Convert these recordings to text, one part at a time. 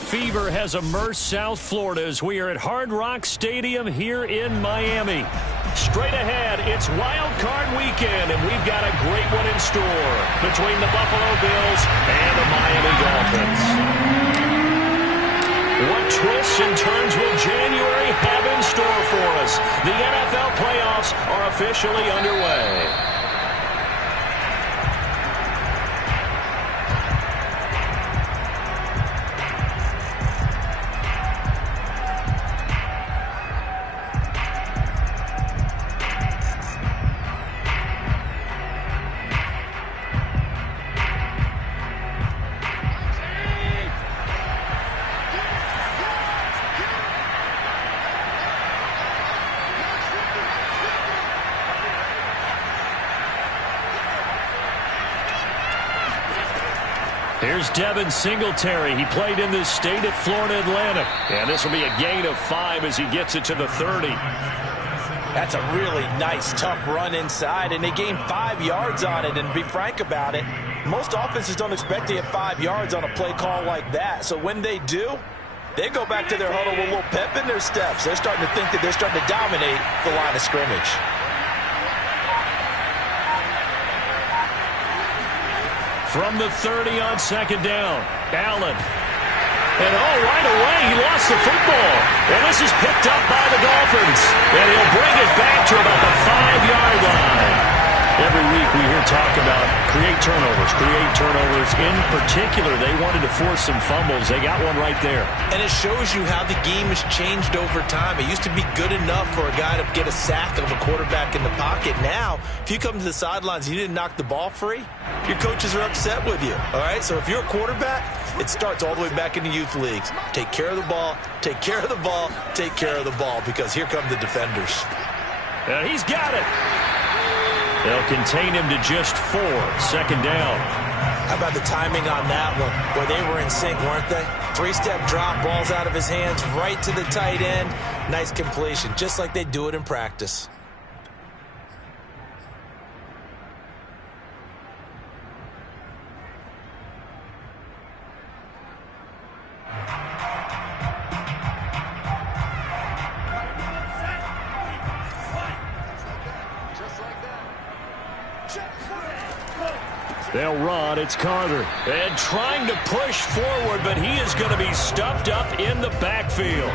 fever has immersed South Florida as we are at Hard Rock Stadium here in Miami. Straight ahead, it's Wild Card Weekend, and we've got a great one in store between the Buffalo Bills and the Miami Dolphins. What twists and turns will January have in store for us? The NFL playoffs are officially underway. Here's Devin Singletary. He played in this state at Florida Atlantic. And this will be a gain of 5 as he gets it to the 30. That's a really nice, tough run inside, and they gained 5 yards on it. And to be frank about it, most offenses don't expect to get 5 yards on a play call like that. So when they do, they go back to their huddle with a little pep in their steps. They're starting to think that they're starting to dominate the line of scrimmage. From the 30 on second down, Allen. And right away, he lost the football. And this is picked up by the Dolphins. And he'll bring it back to about the 5-yard line. Every week we hear talk about create turnovers. In particular, they wanted to force some fumbles. They got one right there. And it shows you how the game has changed over time. It used to be good enough for a guy to get a sack of a quarterback in the pocket. Now, if you come to the sidelines and you didn't knock the ball free, your coaches are upset with you. All right, so if you're a quarterback, it starts all the way back in the youth leagues. Take care of the ball, take care of the ball, take care of the ball, because here come the defenders. And he's got it. They'll contain him to just 4. Second down. How about the timing on that one? Where they were in sync, weren't they? 3-step drop, balls out of his hands, right to the tight end. Nice completion, just like they do it in practice. They'll run. It's Carter. And trying to push forward, but he is going to be stuffed up in the backfield.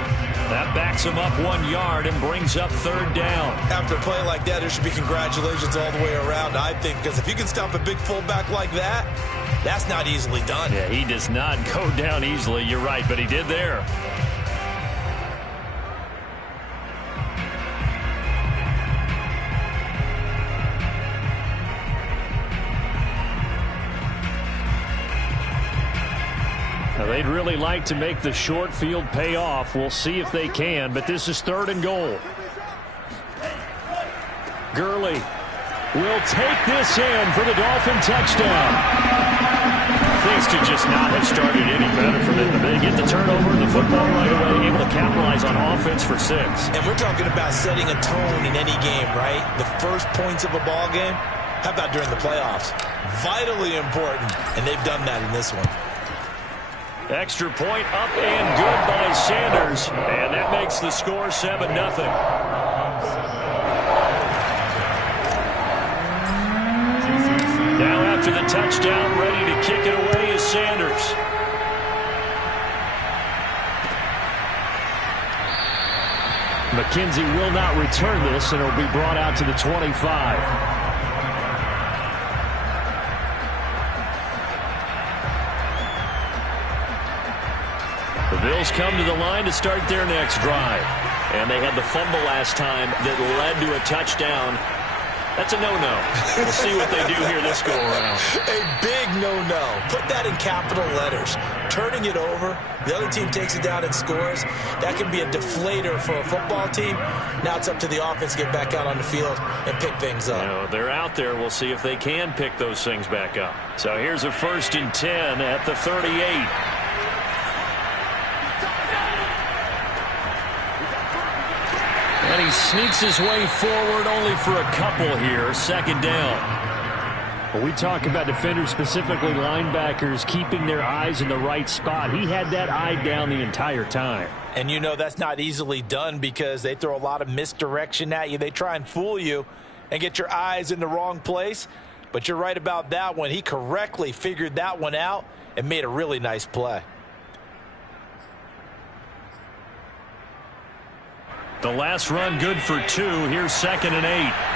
That backs him up 1 yard and brings up third down. After a play like that, there should be congratulations all the way around, I think, because if you can stop a big fullback like that, that's not easily done. Yeah, he does not go down easily. You're right, but he did there. Now, they'd really like to make the short field pay off. We'll see if they can, but this is 3rd and goal. Gurley will take this in for the Dolphin touchdown. Things could just not have started any better for them. They get the turnover and the football right away, able to capitalize on offense for 6. And we're talking about setting a tone in any game, right? The first points of a ball game, how about during the playoffs? Vitally important, and they've done that in this one. Extra point up and good by Sanders. And that makes the score 7-0. Now after the touchdown, ready to kick it away is Sanders. McKenzie will not return this, and it'll be brought out to the 25. The Bills come to the line to start their next drive. And they had the fumble last time that led to a touchdown. That's a no-no. We'll see what they do here this go-around. A big no-no. Put that in capital letters. Turning it over, the other team takes it down and scores. That can be a deflator for a football team. Now it's up to the offense to get back out on the field and pick things up. You know, they're out there. We'll see if they can pick those things back up. So here's a 1st and 10 at the 38. And he sneaks his way forward only for a couple here. Second down. Well, we talk about defenders, specifically linebackers, keeping their eyes in the right spot. He had that eye down the entire time. And you know that's not easily done because they throw a lot of misdirection at you. They try and fool you and get your eyes in the wrong place. But you're right about that one. He correctly figured that one out and made a really nice play. The last run good for 2. Here's 2nd and 8.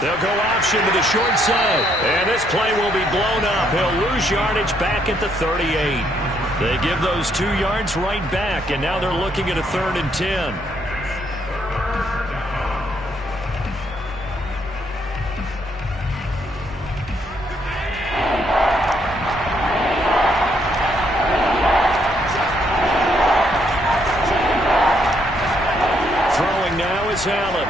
They'll go option to the short side. And this play will be blown up. He'll lose yardage back at the 38. They give those 2 yards right back, and now they're looking at a 3rd and 10. Throwing now is Allen.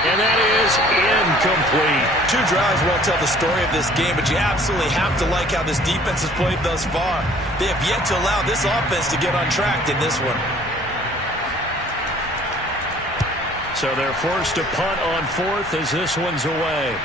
And that is incomplete. 2 drives won't tell the story of this game, but you absolutely have to like how this defense has played thus far. They have yet to allow this offense to get untracked in this one. So they're forced to punt on 4th as this one's away.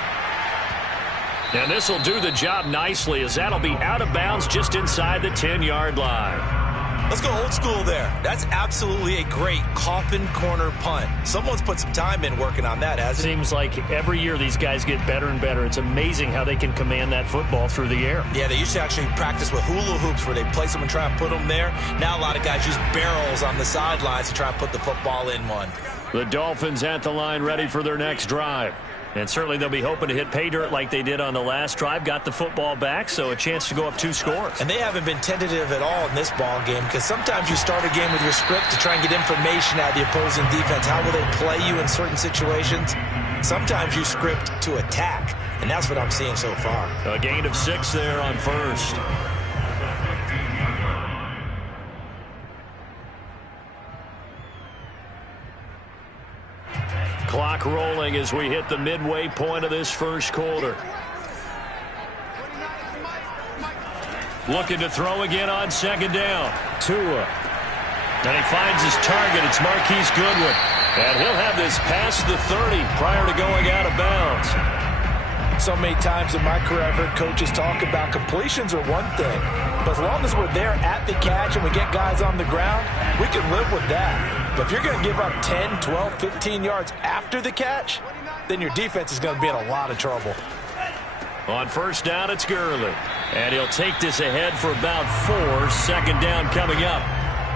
And this will do the job nicely as that'll be out of bounds just inside the 10-yard line. Let's go old school there. That's absolutely a great coffin corner punt. Someone's put some time in working on that, hasn't it? Seems like every year these guys get better and better. It's amazing how they can command that football through the air. Yeah, they used to actually practice with hula hoops where they place them and try and put them there. Now a lot of guys use barrels on the sidelines to try and put the football in one. The Dolphins at the line ready for their next drive. And certainly they'll be hoping to hit pay dirt like they did on the last drive. Got the football back, so a chance to go up 2 scores. And they haven't been tentative at all in this ball game because sometimes you start a game with your script to try and get information out of the opposing defense. How will they play you in certain situations? Sometimes you script to attack, and that's what I'm seeing so far. A gain of 6 there on 1st. Clock rolling as we hit the midway point of this first quarter. Looking to throw again on 2nd down. Tua. And he finds his target. It's Marquise Goodwin. And he'll have this past the 30 prior to going out of bounds. So many times in my career I've heard coaches talk about completions are one thing. But as long as we're there at the catch and we get guys on the ground, we can live with that. But if you're going to give up 10, 12, 15 yards after the catch, then your defense is going to be in a lot of trouble. On 1st down, it's Gurley. And he'll take this ahead for about 4. 2nd down coming up.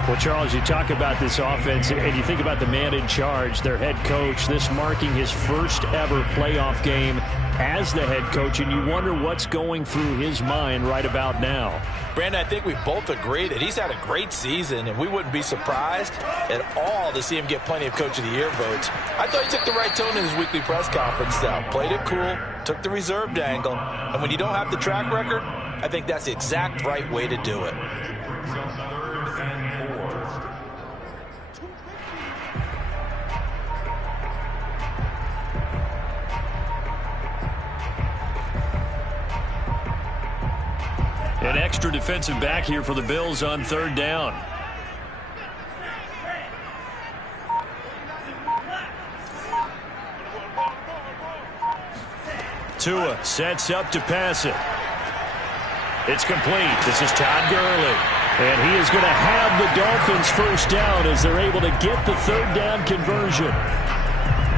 Well, Charles, you talk about this offense, and you think about the man in charge, their head coach, this marking his first ever playoff game as the head coach, and you wonder what's going through his mind right about now. Brandon, I think we both agree that he's had a great season, and we wouldn't be surprised at all to see him get plenty of Coach of the Year votes. I thought he took the right tone in his weekly press conference, though. Played it cool, took the reserved angle, and when you don't have the track record, I think that's the exact right way to do it. An extra defensive back here for the Bills on 3rd down. Tua sets up to pass it. It's complete. This is Todd Gurley. And he is going to have the Dolphins 1st down as they're able to get the 3rd down conversion.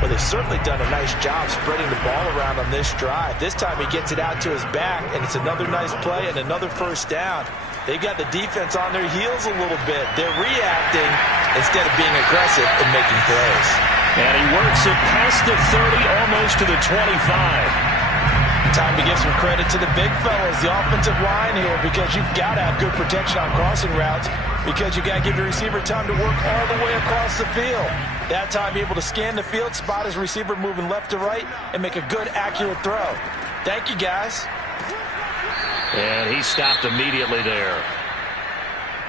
Well, they've certainly done a nice job spreading the ball around on this drive. This time he gets it out to his back, and it's another nice play and another 1st down. They've got the defense on their heels a little bit. They're reacting instead of being aggressive and making plays. And he works it past the 30, almost to the 25. Time to give some credit to the big fellas, the offensive line here, because you've got to have good protection on crossing routes because you've got to give your receiver time to work all the way across the field. That time, be able to scan the field, spot his receiver moving left to right, and make a good, accurate throw. Thank you, guys. And he stopped immediately there.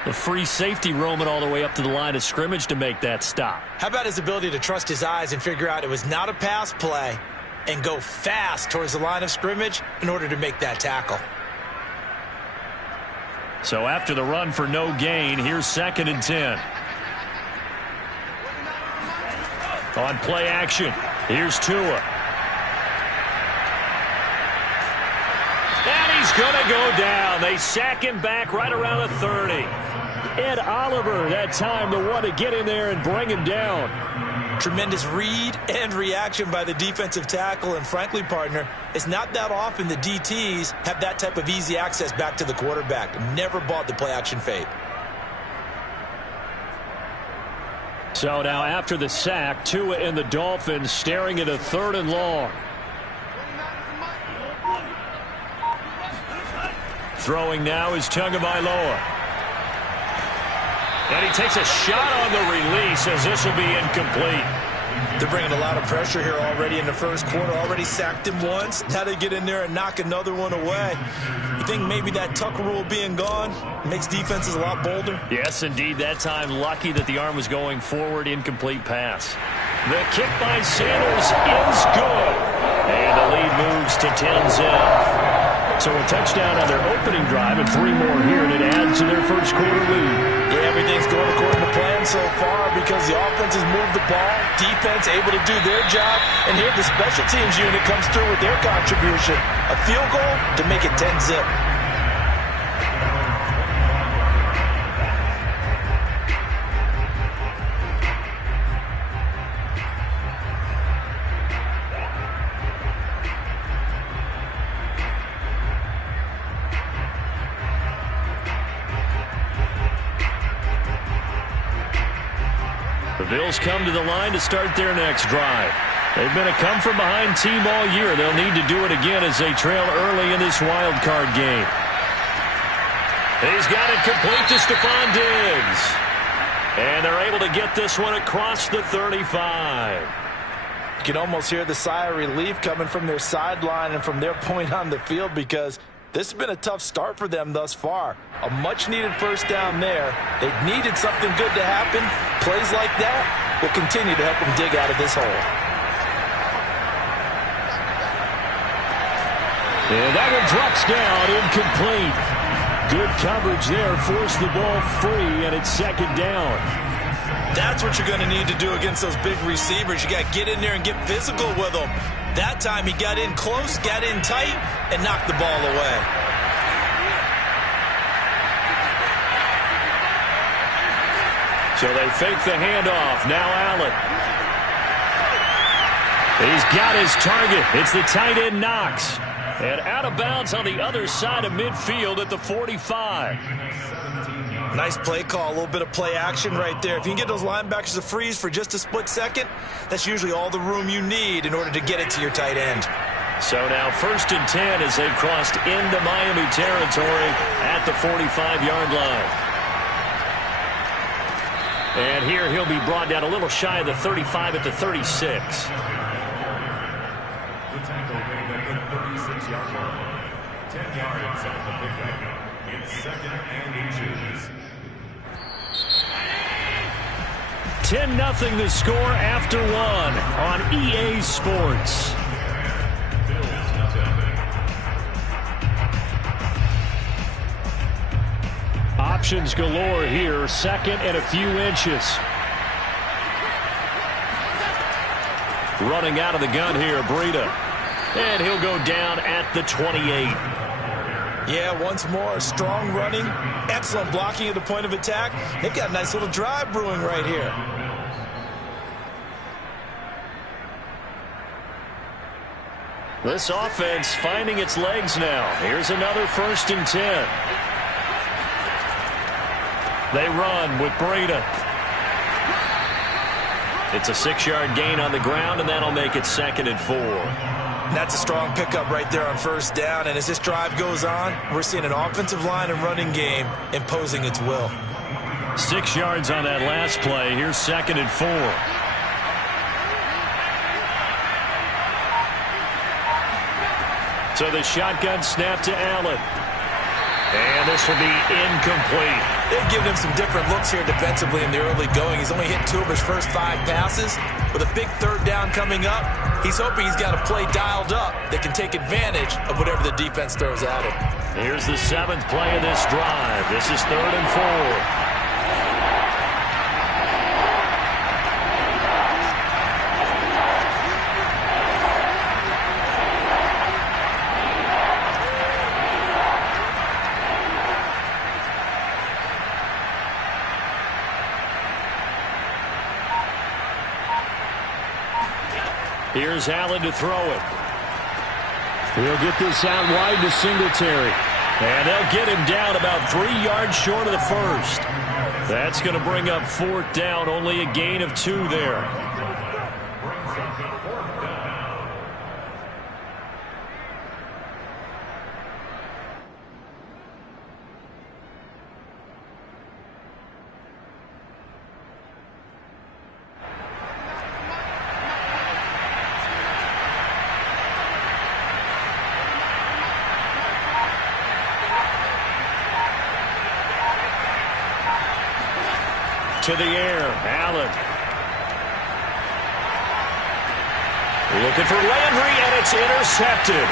The free safety roaming all the way up to the line of scrimmage to make that stop. How about his ability to trust his eyes and figure out it was not a pass play and go fast towards the line of scrimmage in order to make that tackle. So after the run for no gain, here's 2nd and 10. On play action, here's Tua. And he's going to go down. They sack him back right around the 30. Ed Oliver, that time, the one to get in there and bring him down. Tremendous read and reaction by the defensive tackle. And frankly, partner, it's not that often the DTs have that type of easy access back to the quarterback. Never bought the play action fade. So now after the sack, Tua and the Dolphins staring at a 3rd and long. Throwing now is Tagovailoa. And he takes a shot on the release as this will be incomplete. They're bringing a lot of pressure here already in the first quarter. Already sacked him once. Now they get in there and knock another one away. You think maybe that tuck rule being gone makes defenses a lot bolder? Yes, indeed. That time lucky that the arm was going forward. Incomplete pass. The kick by Sanders is good. And the lead moves to 10-0. So a touchdown on their opening drive and 3 more here, and it adds to their first quarter lead. Yeah, everything's going according to plan so far because the offense has moved the ball, defense able to do their job, and here the special teams unit comes through with their contribution. A field goal to make it 10-0. The Bills come to the line to start their next drive. They've been a come-from-behind team all year. They'll need to do it again as they trail early in this wild card game. He's got it complete to Stephon Diggs. And they're able to get this one across the 35. You can almost hear the sigh of relief coming from their sideline and from their point on the field because this has been a tough start for them thus far. A much-needed first down there. They needed something good to happen. Plays like that will continue to help them dig out of this hole. And that one drops down, incomplete. Good coverage there, forced the ball free, and it's 2nd down. That's what you're going to need to do against those big receivers. You got to get in there and get physical with them. That time he got in close, got in tight, and knocked the ball away. So they fake the handoff. Now Allen. He's got his target. It's the tight end Knox. And out of bounds on the other side of midfield at the 45. Nice play call, a little bit of play action right there. If you can get those linebackers to freeze for just a split second, that's usually all the room you need in order to get it to your tight end. So now 1st and 10 as they've crossed into Miami territory at the 45-yard line. And here he'll be brought down a little shy of the 35 at the 36. The tackle made at the 36-yard line. 10 yards on the pickup. It's 2nd and inches. 10-0 the score after 1 on EA Sports. Options galore here. 2nd and a few inches. Running out of the gun here, Breida. And he'll go down at the 28. Yeah, once more, strong running, excellent blocking at the point of attack. They've got a nice little drive brewing right here. This offense finding its legs now. Here's another 1st and 10. They run with Breida. It's a 6-yard gain on the ground, and that'll make it 2nd and 4. That's a strong pickup right there on 1st down. And as this drive goes on, we're seeing an offensive line and running game imposing its will. 6 yards on that last play. Here's 2nd and 4. So the shotgun snap to Allen. And this will be incomplete. They've given him some different looks here defensively in the early going. He's only hit 2 of his first 5 passes. With a big 3rd down coming up, he's hoping he's got a play dialed up that can take advantage of whatever the defense throws at him. Here's the 7th play of this drive. This is 3rd and 4. Here's Allen to throw it. He'll get this out wide to Singletary. And they'll get him down about 3 yards short of the first. That's going to bring up 4th down. Only a gain of 2 there. To the air, Allen. Looking for Landry, and it's intercepted.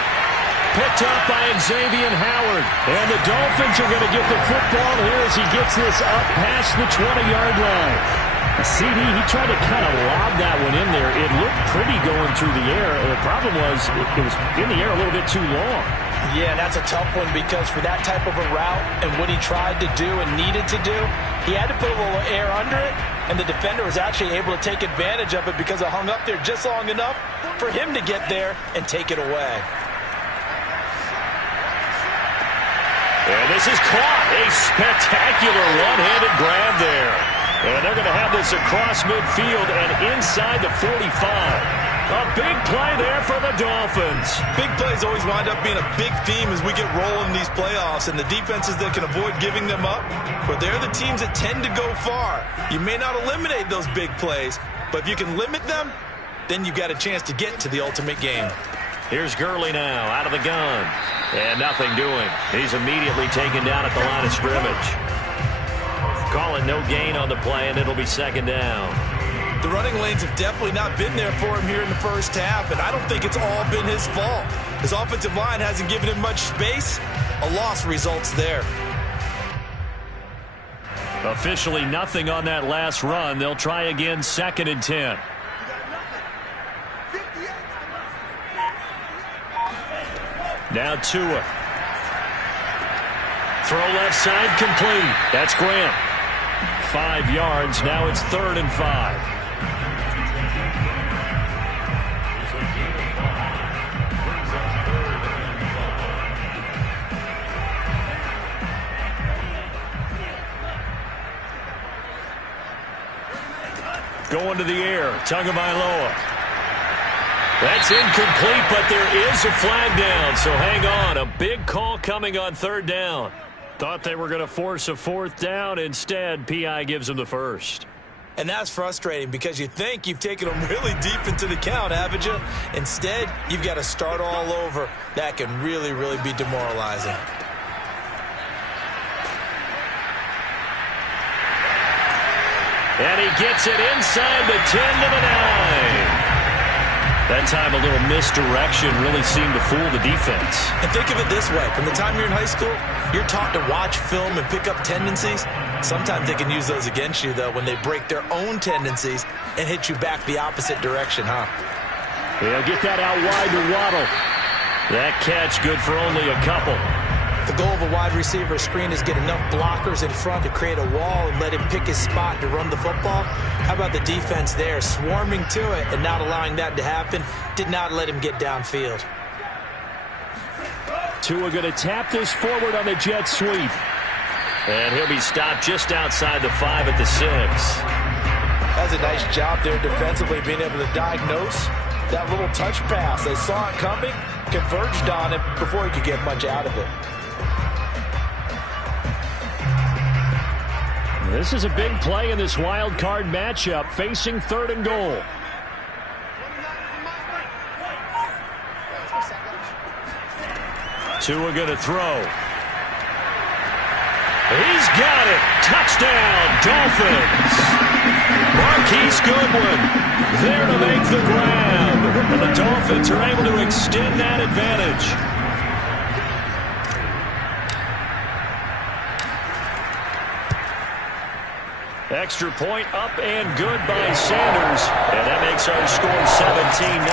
Picked up by Xavier Howard. And the Dolphins are going to get the football here as he gets this up past the 20-yard line. CD, he tried to kind of lob that one in there. It looked pretty going through the air. The problem was it was in the air a little bit too long. Yeah, that's a tough one because for that type of a route and what he tried to do and needed to do, he had to put a little air under it, and the defender was actually able to take advantage of it because it hung up there just long enough for him to get there and take it away. And this is caught. A spectacular one-handed grab there. And they're going to have this across midfield and inside the 45. A big play there for the Dolphins. Big plays always wind up being a big theme as we get rolling in these playoffs, and the defenses that can avoid giving them up, but they're the teams that tend to go far. You may not eliminate those big plays, but if you can limit them, then you've got a chance to get to the ultimate game. Here's Gurley now out of the gun. And nothing doing. He's immediately taken down at the line of scrimmage. Calling no gain on the play, and it'll be 2nd down. The running lanes have definitely not been there for him here in the first half, and I don't think it's all been his fault. His offensive line hasn't given him much space. A loss results there. Officially nothing on that last run. They'll try again 2nd and 10. Now Tua. Throw left side complete. That's Graham. 5 yards. Now it's 3rd and 5. Going to the air. Tagovailoa. That's incomplete, but there is a flag down, so hang on. A big call coming on 3rd down. Thought they were going to force a 4th down. Instead, P.I. gives them the first. And that's frustrating because you think you've taken them really deep into the count, haven't you? Instead, you've got to start all over. That can really, really be demoralizing. And he gets it inside the 10 to the 9. That time a little misdirection really seemed to fool the defense. And think of it this way. From the time you're in high school, you're taught to watch film and pick up tendencies. Sometimes they can use those against you, though, when they break their own tendencies and hit you back the opposite direction, huh? They'll get that out wide to Waddle. That catch good for only a couple. The goal of a wide receiver screen is get enough blockers in front to create a wall and let him pick his spot to run the football. How about the defense there, swarming to it and not allowing that to happen? Did not let him get downfield. Tua going to tap this forward on the jet sweep. And he'll be stopped just outside the 5 at the 6. That's a nice job there defensively, being able to diagnose that little touch pass. They saw it coming, converged on it before he could get much out of it. This is a big play in this wild card matchup, facing 3rd and goal. Tua going to throw. He's got it. Touchdown, Dolphins. Marquise Goodwin there to make the grab. And the Dolphins are able to extend that advantage. Extra point up and good by Sanders. And that makes our score 17-0.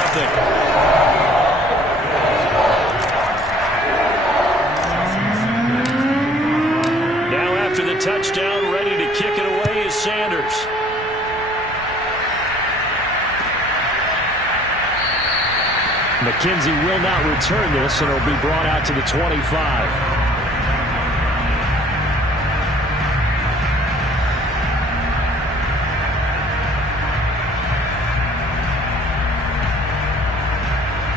Now after the touchdown, ready to kick it away is Sanders. McKenzie will not return this, and it'll be brought out to the 25.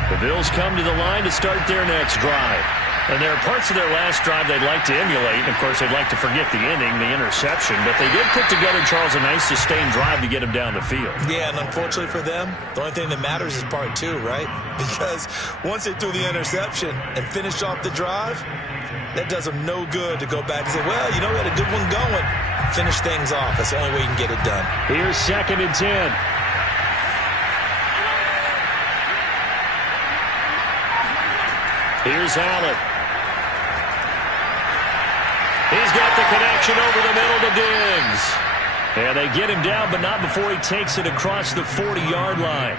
The Bills come to the line to start their next drive. And there are parts of their last drive they'd like to emulate. Of course, they'd like to forget the ending, the interception. But they did put together, Charles, a nice sustained drive to get him down the field. Yeah, and unfortunately for them, the only thing that matters is part two, right? Because once they threw the interception and finished off the drive, that does them no good to go back and say, well, you know, we had a good one going. Finish things off. That's the only way you can get it done. Here's 2nd and 10. Here's Allen. He's got the connection over the middle to Diggs. And they get him down, but not before he takes it across the 40-yard line.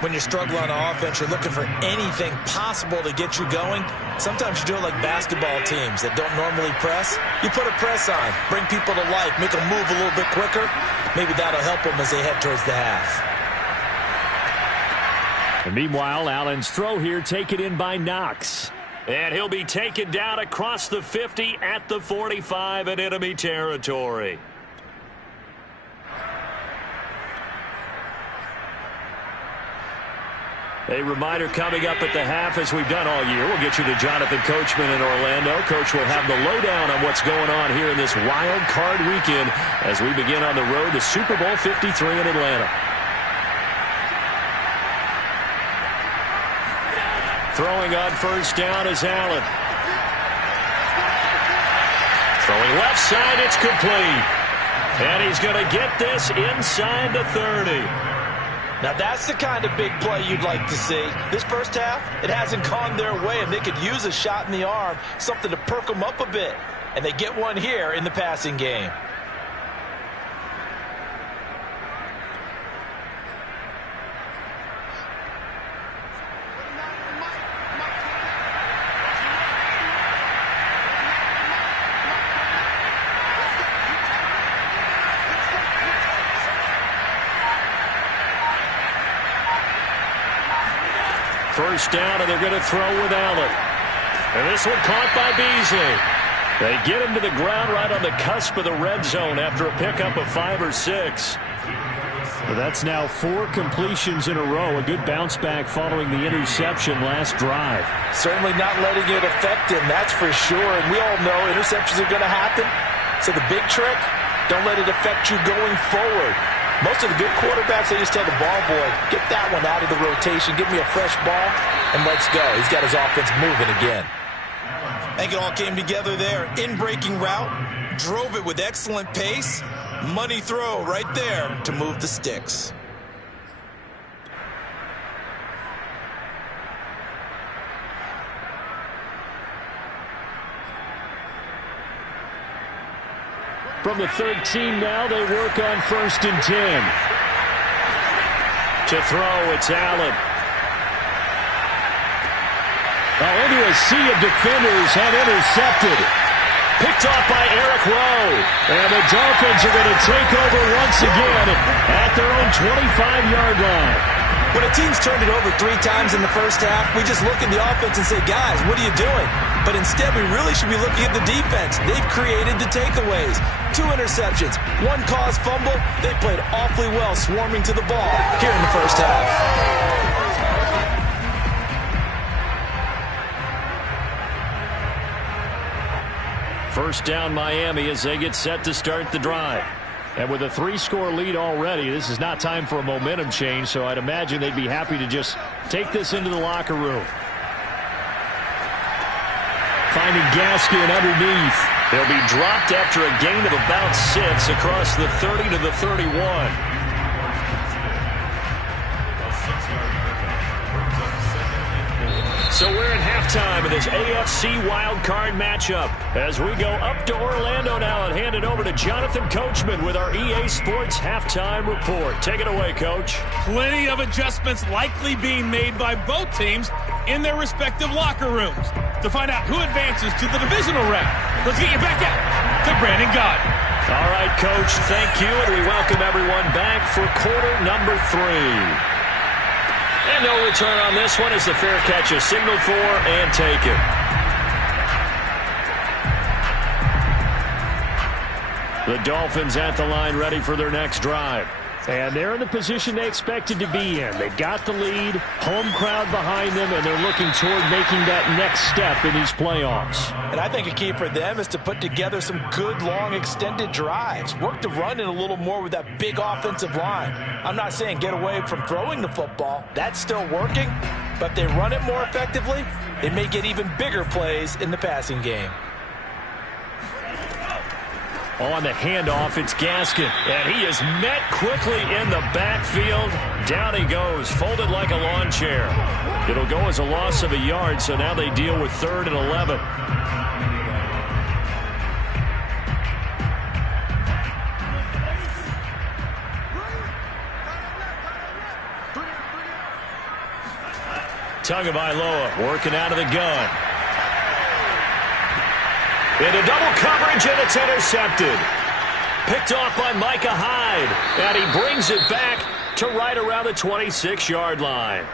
When you're struggling on offense, you're looking for anything possible to get you going. Sometimes you do it like basketball teams that don't normally press. You put a press on, bring people to life, make them move a little bit quicker. Maybe that'll help them as they head towards the half. And meanwhile, Allen's throw here taken in by Knox. And he'll be taken down across the 50 at the 45 in enemy territory. A reminder coming up at the half, as we've done all year. We'll get you to Jonathan Coachman in Orlando. Coach will have the lowdown on what's going on here in this wild card weekend as we begin on the road to Super Bowl 53 in Atlanta. Throwing on first down is Allen. Throwing left side, it's complete. And he's going to get this inside the 30. Now that's the kind of big play you'd like to see. This first half, it hasn't gone their way, and they could use a shot in the arm, something to perk them up a bit. And they get one here in the passing game. First down, and they're going to throw with Allen. And this one caught by Beasley. They get him to the ground right on the cusp of the red zone after a pickup of 5 or 6. Well, that's now 4 completions in a row. A good bounce back following the interception last drive. Certainly not letting it affect him, that's for sure. And we all know interceptions are going to happen. So the big trick, don't let it affect you going forward. Most of the good quarterbacks, they just tell the ball boy, get that one out of the rotation, give me a fresh ball, and let's go. He's got his offense moving again. I think it all came together there. In-breaking route, drove it with excellent pace. Money throw right there to move the sticks. From the 13 now, they work on 1st and 10. To throw, it's Allen. Now into a sea of defenders and intercepted. Picked off by Eric Rowe. And the Dolphins are going to take over once again at their own 25-yard line. When a team's turned it over 3 times in the first half, we just look at the offense and say, guys, what are you doing? But instead, we really should be looking at the defense. They've created the takeaways. 2 interceptions, 1 caused fumble. They played awfully well swarming to the ball here in the first half. First down Miami as they get set to start the drive. And with a 3-score lead already, this is not time for a momentum change, so I'd imagine they'd be happy to just take this into the locker room. Finding Gaskin underneath. He'll be dropped after a gain of about 6 across the 30 to the 31. So we're at halftime of this AFC wildcard matchup as we go up to Orlando now and hand it over to Jonathan Coachman with our EA Sports halftime report. Take it away, Coach. Plenty of adjustments likely being made by both teams in their respective locker rooms. To find out who advances to the divisional round, let's get you back out to Brandon Gaudin. All right, Coach, thank you, and we welcome everyone back for quarter number 3. And no return on this one as the fair catch is signaled for and taken. The Dolphins at the line ready for their next drive. And they're in the position they expected to be in. They've got the lead, home crowd behind them, and they're looking toward making that next step in these playoffs. And I think a key for them is to put together some good, long, extended drives. Work the run in a little more with that big offensive line. I'm not saying get away from throwing the football. That's still working. But if they run it more effectively, they may get even bigger plays in the passing game. On the handoff, it's Gaskin, and he is met quickly in the backfield. Down he goes, folded like a lawn chair. It'll go as a loss of a yard, so now they deal with 3rd and 11. Tagovailoa working out of the gun. Into double coverage, and it's intercepted. Picked off by Micah Hyde, and he brings it back to right around the 26-yard line.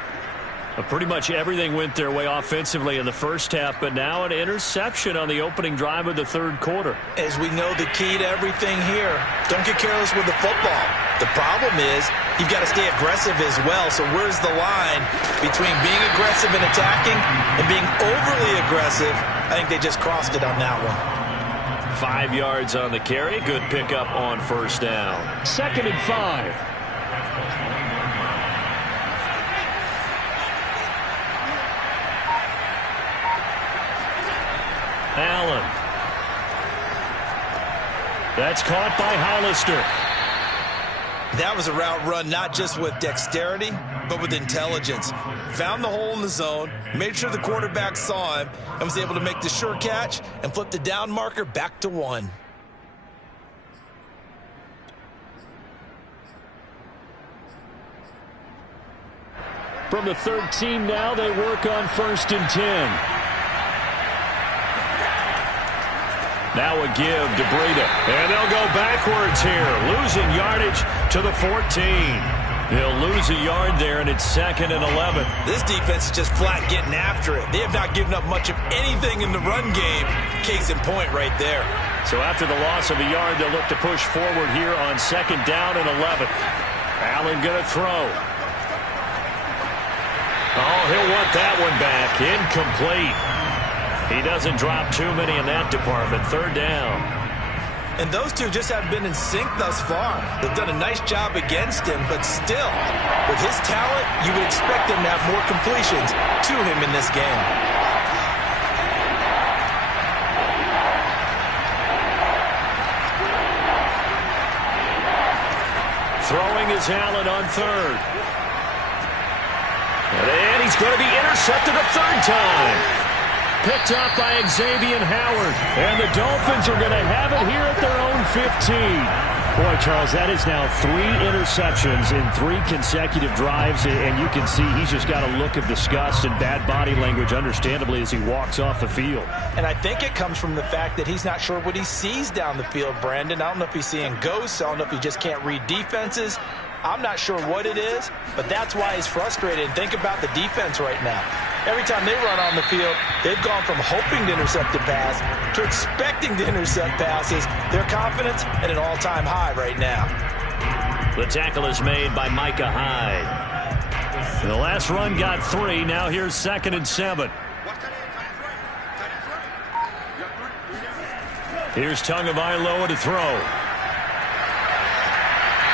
Pretty much everything went their way offensively in the first half, but now an interception on the opening drive of the 3rd quarter. As we know, the key to everything here, don't get careless with the football. The problem is you've got to stay aggressive as well. So where's the line between being aggressive and attacking and being overly aggressive? I think they just crossed it on that one. 5 yards on the carry. Good pickup on 1st down. 2nd and 5. Allen. That's caught by Hollister. That was a route run not just with dexterity, but with intelligence. Found the hole in the zone, made sure the quarterback saw him, and was able to make the sure catch and flip the down marker back to 1. From the 13 now, they work on 1st and 10. Now a give to Breida. And they'll go backwards here. Losing yardage to the 14. They'll lose a yard there, and it's 2nd and 11. This defense is just flat getting after it. They have not given up much of anything in the run game. Case in point right there. So after the loss of a yard, they'll look to push forward here on 2nd down and 11. Allen going to throw. Oh, he'll want that one back. Incomplete. He doesn't drop too many in that department. 3rd down. And those two just haven't been in sync thus far. They've done a nice job against him, but still, with his talent, you would expect him to have more completions to him in this game. Throwing is Allen on 3rd. And he's going to be intercepted a 3rd time. Picked up by Xavier Howard. And the Dolphins are going to have it here at their own 15. Boy, Charles, that is now 3 interceptions in 3 consecutive drives. And you can see he's just got a look of disgust and bad body language, understandably, as he walks off the field. And I think it comes from the fact that he's not sure what he sees down the field, Brandon. I don't know if he's seeing ghosts. I don't know if he just can't read defenses. I'm not sure what it is, but that's why he's frustrated. And think about the defense right now. Every time they run on the field, they've gone from hoping to intercept a pass to expecting to intercept passes. Their confidence at an all-time high right now. The tackle is made by Micah Hyde. And the last run got 3. Now here's 2nd and 7. Here's Tagovailoa to throw.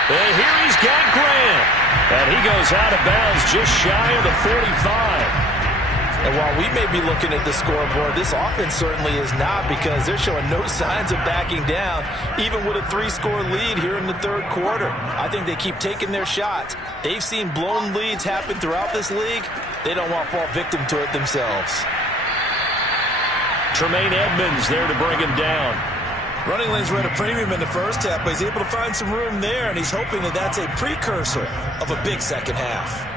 And here he's got Grant. And he goes out of bounds just shy of the 45. And while we may be looking at the scoreboard, this offense certainly is not, because they're showing no signs of backing down, even with a 3-score lead here in the 3rd quarter. I think they keep taking their shots. They've seen blown leads happen throughout this league. They don't want to fall victim to it themselves. Tremaine Edmonds there to bring him down. Running lanes were at a premium in the first half, but he's able to find some room there, and he's hoping that that's a precursor of a big second half.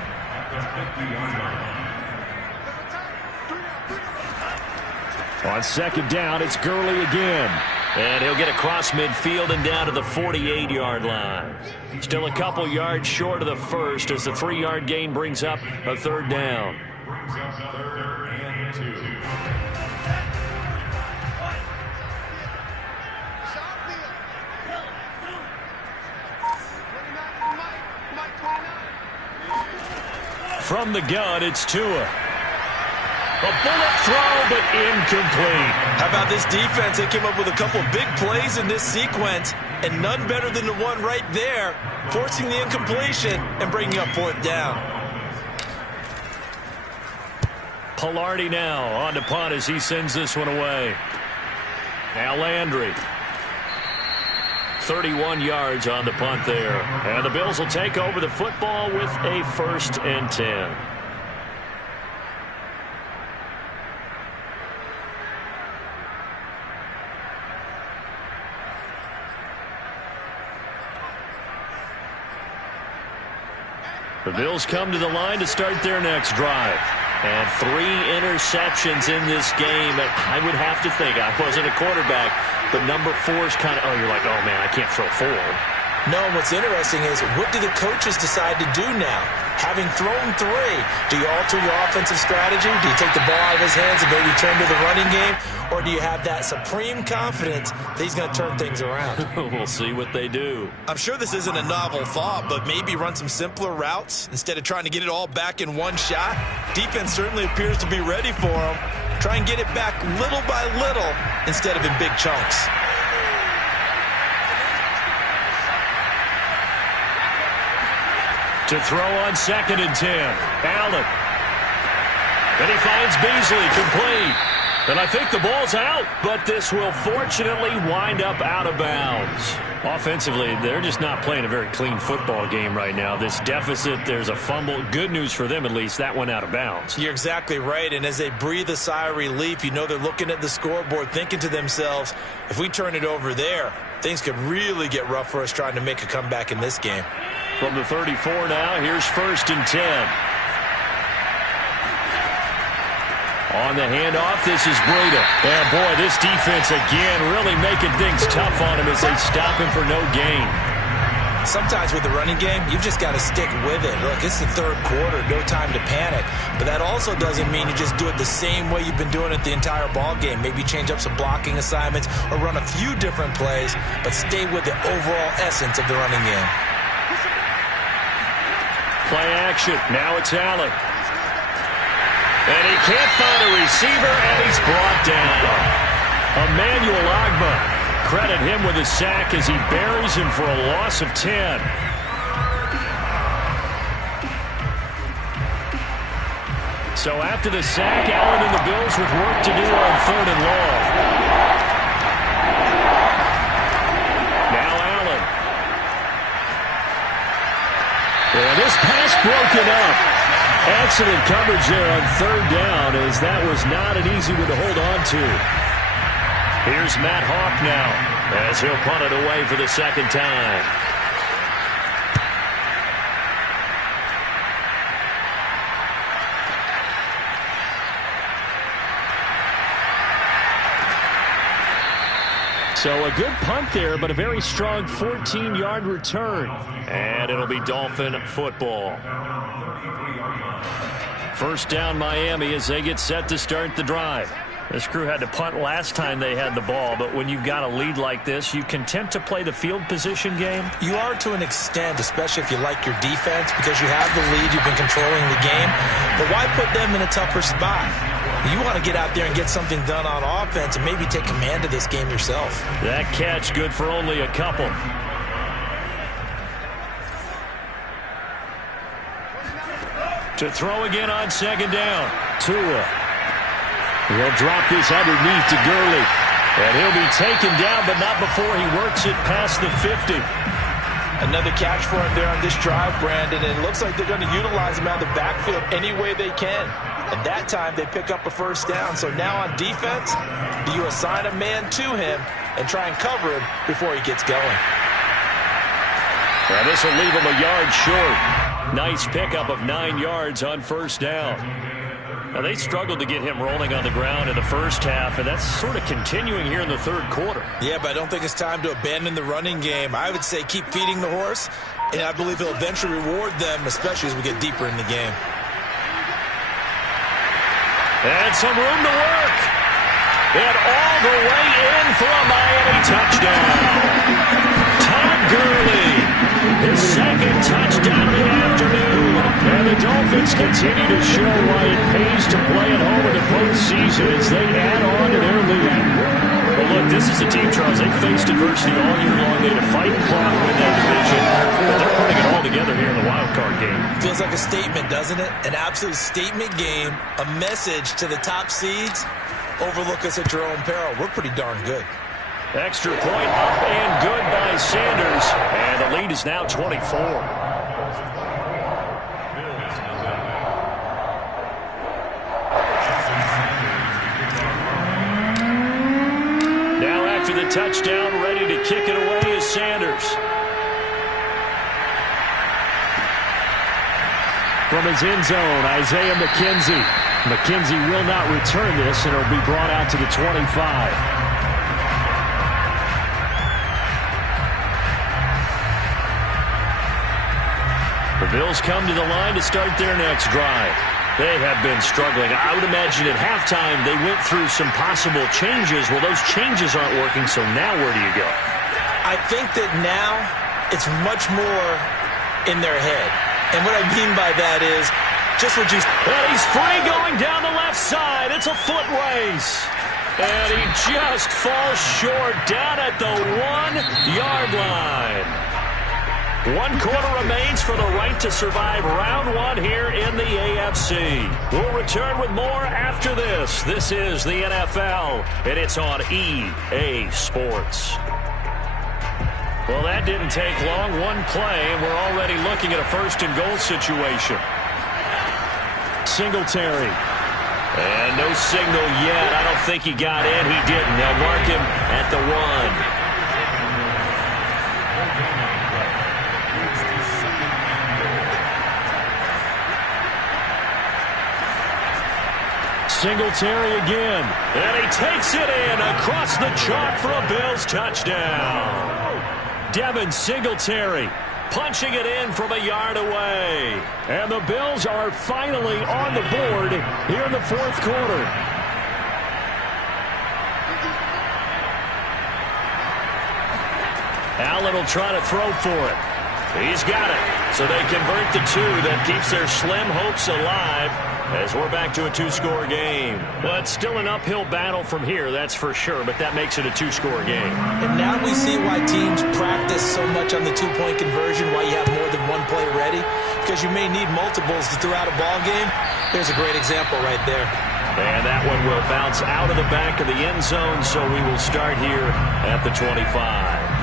On 2nd down, it's Gurley again. And he'll get across midfield and down to the 48-yard line. Still a couple yards short of the first as the 3-yard gain brings up a third down. Brings up 3rd and 2. From the gun, it's Tua. A bullet throw, but incomplete. How about this defense? They came up with a couple big plays in this sequence, and none better than the one right there, forcing the incompletion and bringing up 4th down. Pilardi now on to punt as he sends this one away. Now Landry. 31 yards on the punt there. And the Bills will take over the football with a 1st and 10. The Bills come to the line to start their next drive. And 3 interceptions in this game. I would have to think, I wasn't a quarterback, but number 4 is kind of, you're like, oh, man, I can't throw 4. No, what's interesting is what do the coaches decide to do now? Having thrown 3, do you alter your offensive strategy? Do you take the ball out of his hands and maybe turn to the running game? Or do you have that supreme confidence that he's going to turn things around? We'll see what they do. I'm sure this isn't a novel thought, but maybe run some simpler routes instead of trying to get it all back in one shot. Defense certainly appears to be ready for him. Try and get it back little by little instead of in big chunks. To throw on 2nd and 10. Allen. And he finds Beasley complete. And I think the ball's out, but this will fortunately wind up out of bounds. Offensively, they're just not playing a very clean football game right now. This deficit, there's a fumble. Good news for them, at least. That went out of bounds. You're exactly right, and as they breathe a sigh of relief, you know they're looking at the scoreboard thinking to themselves, if we turn it over there, things could really get rough for us trying to make a comeback in this game. From the 34 now, here's 1st and 10. On the handoff, this is Breida. And boy, this defense again really making things tough on him as they stop him for no gain. Sometimes with the running game, you've just got to stick with it. Look, it's the 3rd quarter, no time to panic. But that also doesn't mean you just do it the same way you've been doing it the entire ball game. Maybe change up some blocking assignments or run a few different plays, but stay with the overall essence of the running game. Play action. Now it's Allen. And he can't find a receiver, and he's brought down. Emmanuel Ogbah. Credit him with a sack as he buries him for a loss of 10. So after the sack, Allen and the Bills with work to do on 3rd and long. Now Allen. And this pass broken up. Excellent coverage there on 3rd down, as that was not an easy one to hold on to. Here's Matt Hawk now as he'll punt it away for the 2nd time. So a good punt there, but a very strong 14-yard return. And it'll be Dolphin football. 1st down Miami as they get set to start the drive. This crew had to punt last time they had the ball, but when you've got a lead like this, you content to play the field position game? You are to an extent, especially if you like your defense, because you have the lead, you've been controlling the game. But why put them in a tougher spot? You want to get out there and get something done on offense and maybe take command of this game yourself. That catch good for only a couple. To throw again on 2nd down. Tua. He'll drop this underneath to Gurley. And he'll be taken down, but not before he works it past the 50. Another catch for him there on this drive, Brandon. And it looks like they're going to utilize him out of the backfield any way they can. And that time they pick up a 1st down. So now on defense, do you assign a man to him and try and cover him before he gets going? Well, this will leave him a yard short. Nice pickup of 9 yards on 1st down. Now, they struggled to get him rolling on the ground in the first half, and that's sort of continuing here in the third quarter. Yeah, but I don't think it's time to abandon the running game. I would say keep feeding the horse, and I believe he'll eventually reward them, especially as we get deeper in the game. And some room to work. And all the way in for a Miami touchdown. Todd Gurley, his second touchdown of the afternoon. And the Dolphins continue to show why it pays to play at home in the postseason as they add on to their lead. Well, look, this is a team, Charles. They faced adversity all year long. They had to fight and claw to win that division. But they're putting it all together here in the wild card game. Feels like a statement, doesn't it? An absolute statement game. A message to the top seeds. Overlook us at your own peril. We're pretty darn good. Extra point up and good by Sanders. And the lead is now 24. Now after the touchdown, ready to kick it away is Sanders. From his end zone, Isaiah McKenzie. McKenzie will not return this, and it'll be brought out to the 25. The Bills come to the line to start their next drive. They have been struggling. I would imagine at halftime they went through some possible changes. Well, those changes aren't working, so now where do you go? I think that now it's much more in their head. And what I mean by that is just what you... And he's free going down the left side. It's a foot race. And he just falls short down at the 1-yard line. 1 quarter remains for the right to survive round 1 here in the AFC. We'll return with more after this. This is the NFL, and it's on EA Sports. Well, that didn't take long. 1 play, and we're already looking at a first-and-goal situation. Singletary. And no signal yet. I don't think he got in. He didn't. They'll mark him at the 1. Singletary again. And he takes it in across the chalk for a Bills touchdown. Devin Singletary punching it in from a yard away. And the Bills are finally on the board here in the fourth quarter. Allen will try to throw for it. He's got it. So they convert the 2. That keeps their slim hopes alive as we're back to a 2-score game. Well, it's still an uphill battle from here, that's for sure, but that makes it a 2-score game. And now we see why teams practice so much on the 2-point conversion, why you have more than 1 play ready, because you may need multiples throughout a ball game. There's a great example right there. And that one will bounce out of the back of the end zone, so we will start here at the 25.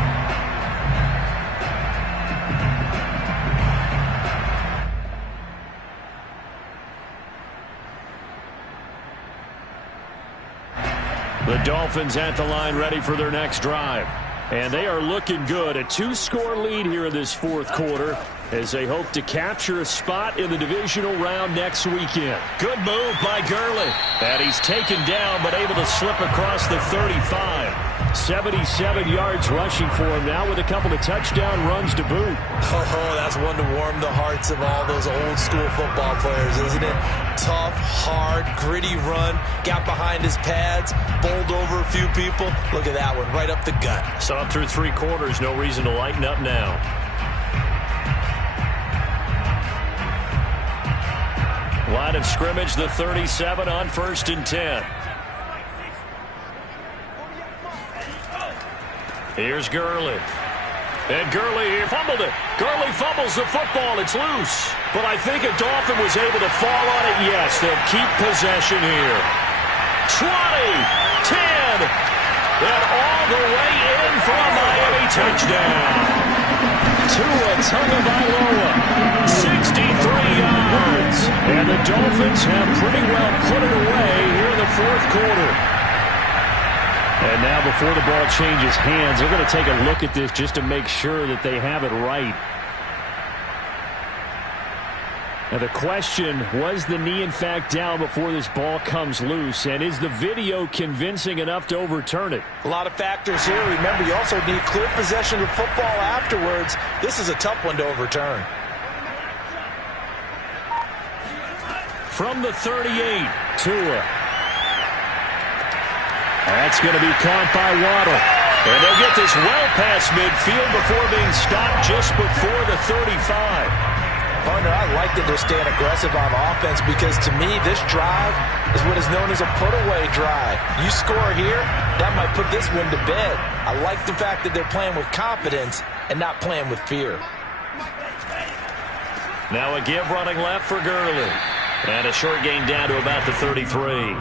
The Dolphins at the line ready for their next drive. And they are looking good. A 2-score lead here in this fourth quarter as they hope to capture a spot in the divisional round next weekend. Good move by Gurley. And he's taken down but able to slip across the 35. 77 yards rushing for him now with a couple of touchdown runs to boot. Oh, that's one to warm the hearts of all those old school football players, isn't it? Tough, hard, gritty run. Got behind his pads, bowled over a few people. Look at that one, right up the gut. Saw him through 3 quarters. No reason to lighten up now. Line of scrimmage, the 37 on 1st and 10. Here's Gurley. And Gurley, he fumbled it. Gurley fumbles the football. It's loose. But I think a Dolphin was able to fall on it. Yes, they'll keep possession here. 20, 10, and all the way in for a Miami touchdown. Tua Tagovailoa, 63 yards. And the Dolphins have pretty well put it away here in the fourth quarter. And now before the ball changes hands, they're going to take a look at this just to make sure that they have it right. Now the question, was the knee in fact down before this ball comes loose? And is the video convincing enough to overturn it? A lot of factors here. Remember, you also need clear possession of football afterwards. This is a tough one to overturn. From the 38, Tua. That's going to be caught by Waddle. And they'll get this well past midfield before being stopped just before the 35. Partner, I like that they're staying aggressive on offense because to me, this drive is what is known as a put-away drive. You score here, that might put this one to bed. I like the fact that they're playing with confidence and not playing with fear. Now a give running left for Gurley. And a short gain down to about the 33.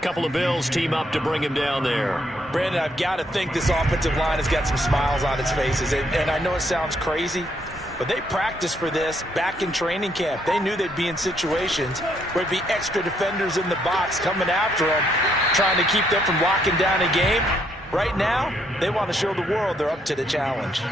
Couple of Bills team up to bring him down there. Brandon, I've got to think this offensive line has got some smiles on its faces. And I know it sounds crazy, but they practiced for this back in training camp. They knew they'd be in situations where there'd be extra defenders in the box coming after them, trying to keep them from locking down a game. Right now, they want to show the world they're up to the challenge.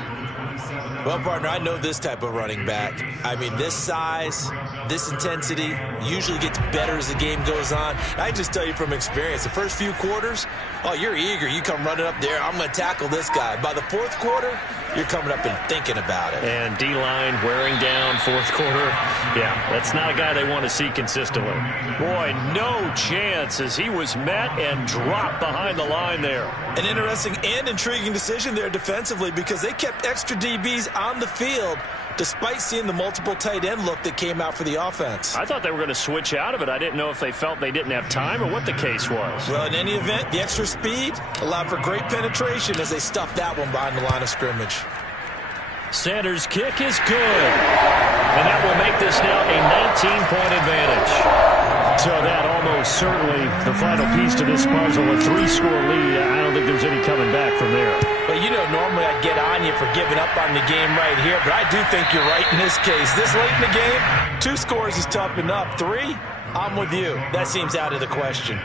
Well, partner, I know this type of running back. I mean, this size, this intensity usually gets better as the game goes on. I just tell you from experience, the first few quarters, oh, you're eager. You come running up there, I'm going to tackle this guy. By the fourth quarter, you're coming up and thinking about it. And D-line wearing down fourth quarter. Yeah, that's not a guy they want to see consistently. Boy, no chance as he was met and dropped behind the line there. An interesting and intriguing decision there defensively because they kept extra DBs on the field despite seeing the multiple tight end look that came out for the offense. I thought they were going to switch out of it. I didn't know if they felt they didn't have time or what the case was. Well, in any event, the extra speed allowed for great penetration as they stuffed that one behind the line of scrimmage. Sanders' kick is good. And that will make this now a 19-point advantage. So that almost certainly the final piece to this puzzle, a 3-score lead. I don't think there's any coming back from there. Well, you know, normally I'd get on you for giving up on the game right here, but I do think you're right in this case. This late in the game, 2 scores is tough enough. 3, I'm with you. That seems out of the question.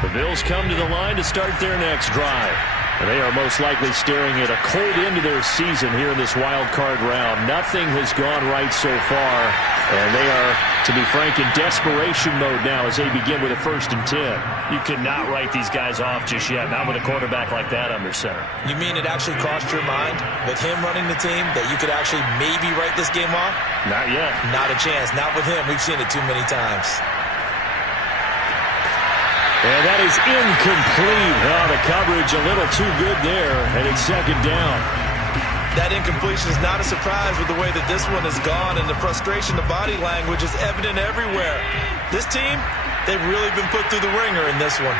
The Bills come to the line to start their next drive. And they are most likely staring at a cold end to their season here in this wild card round. Nothing has gone right so far. And they are, to be frank, in desperation mode now as they begin with a 1st and 10. You cannot write these guys off just yet, not with a quarterback like that under center. You mean it actually crossed your mind with him running the team that you could actually maybe write this game off? Not yet. Not a chance. Not with him. We've seen it too many times. And that is incomplete. Oh, the coverage a little too good there, and it's 2nd down. That incompletion is not a surprise with the way that this one has gone, and the frustration, the body language is evident everywhere. This team, they've really been put through the ringer in this one.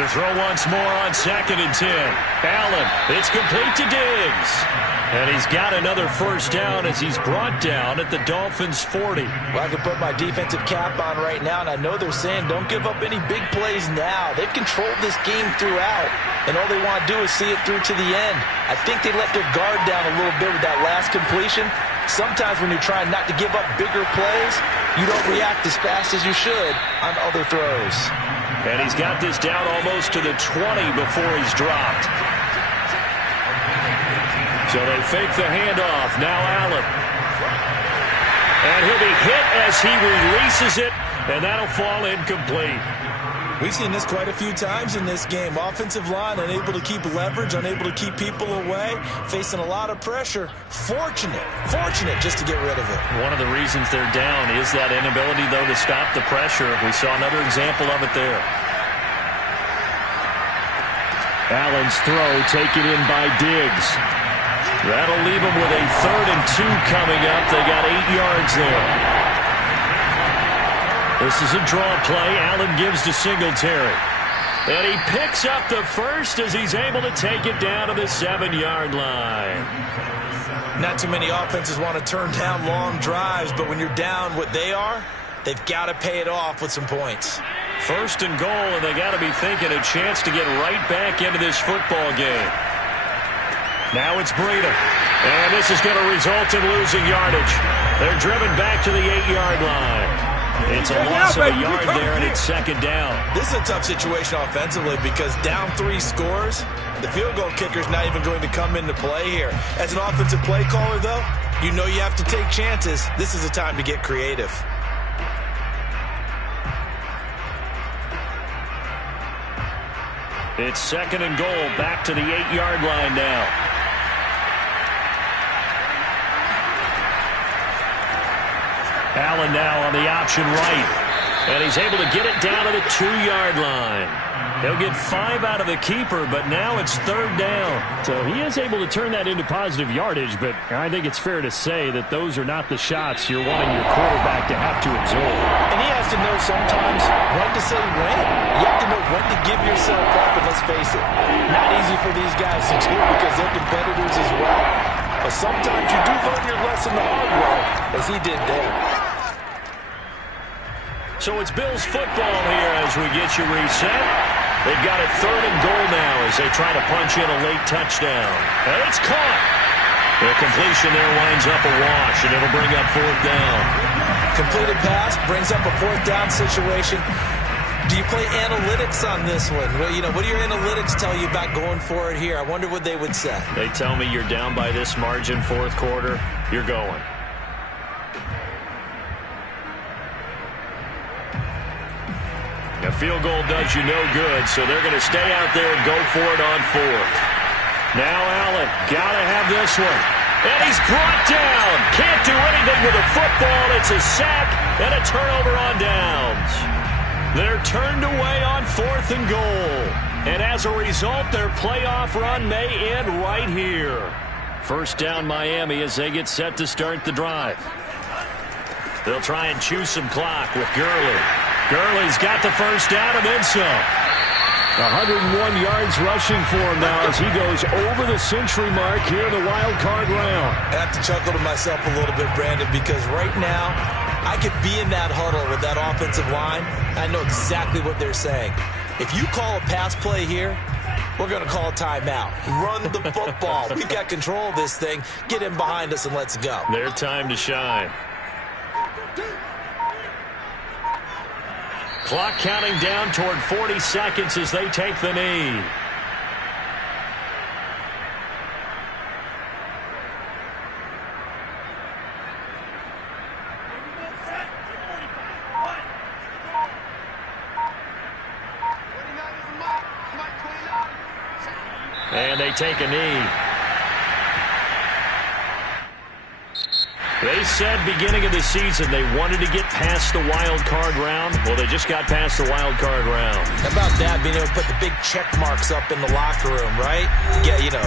To throw once more on 2nd and 10. Allen, it's complete to Diggs. And he's got another 1st down as he's brought down at the Dolphins' 40. Well, I can put my defensive cap on right now, and I know they're saying don't give up any big plays now. They've controlled this game throughout, and all they want to do is see it through to the end. I think they let their guard down a little bit with that last completion. Sometimes when you're trying not to give up bigger plays, you don't react as fast as you should on other throws. And he's got this down almost to the 20 before he's dropped. So they fake the handoff. Now Allen. And he'll be hit as he releases it, and that'll fall incomplete. We've seen this quite a few times in this game. Offensive line unable to keep leverage, unable to keep people away, facing a lot of pressure. Fortunate just to get rid of it. One of the reasons they're down is that inability, though, to stop the pressure. We saw another example of it there. Allen's throw taken in by Diggs. That'll leave them with a 3rd and 2 coming up. They got 8 yards there. This is a draw play. Allen gives to Singletary. And he picks up the 1st as he's able to take it down to the 7-yard line. Not too many offenses want to turn down long drives, but when you're down what they are, they've got to pay it off with some points. 1st and goal, and they got to be thinking a chance to get right back into this football game. Now it's Breida. And this is going to result in losing yardage. They're driven back to the 8-yard line. It's a loss of a yard there, and it's second down. This is a tough situation offensively because down 3 scores, the field goal kicker's not even going to come into play here. As an offensive play caller, though, you know you have to take chances. This is a time to get creative. It's second and goal, back to the 8-yard line now. Allen now on the option right. And he's able to get it down to the 2-yard line. He'll get 5 out of the keeper, but now it's third down. So he is able to turn that into positive yardage, but I think it's fair to say that those are not the shots you're wanting your quarterback to have to absorb. And he has to know sometimes when to say when. You have to know when to give yourself up, and let's face it, not easy for these guys to do because they're competitors as well. But sometimes you do learn your lesson the hard way, as he did there. So it's Bills football here as we get you reset. They've got it third and goal now as they try to punch in a late touchdown. And it's caught. The completion there winds up a wash, and it'll bring up fourth down. Completed pass brings up a fourth down situation. Do you play analytics on this one? Well, you know, what do your analytics tell you about going for it here? I wonder what they would say. They tell me you're down by this margin fourth quarter, you're going. A field goal does you no good, so they're going to stay out there and go for it on fourth. Now Allen, got to have this one. And he's brought down. Can't do anything with the football. It's a sack and a turnover on downs. They're turned away on fourth and goal. And as a result, their playoff run may end right here. First down Miami as they get set to start the drive. They'll try and chew some clock with Gurley. Gurley's got the first down and then some. 101 yards rushing for him now as he goes over the century mark here in the wild card round. I have to chuckle to myself a little bit, Brandon, because right now I could be in that huddle with that offensive line. I know exactly what they're saying. If you call a pass play here, we're going to call a timeout. Run the football. We've got control of this thing. Get in behind us and let's go. Their time to shine. Clock counting down toward 40 seconds as they take the knee. And they take a knee. They said beginning of the season they wanted to get past the wild card round. Well, they just got past the wild card round. How about that, being able to put the big check marks up in the locker room, right? Yeah, you know,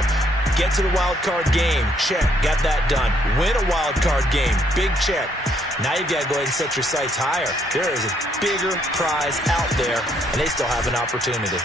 get to the wild card game, check, got that done. Win a wild card game, big check. Now you've got to go ahead and set your sights higher. There is a bigger prize out there, and they still have an opportunity.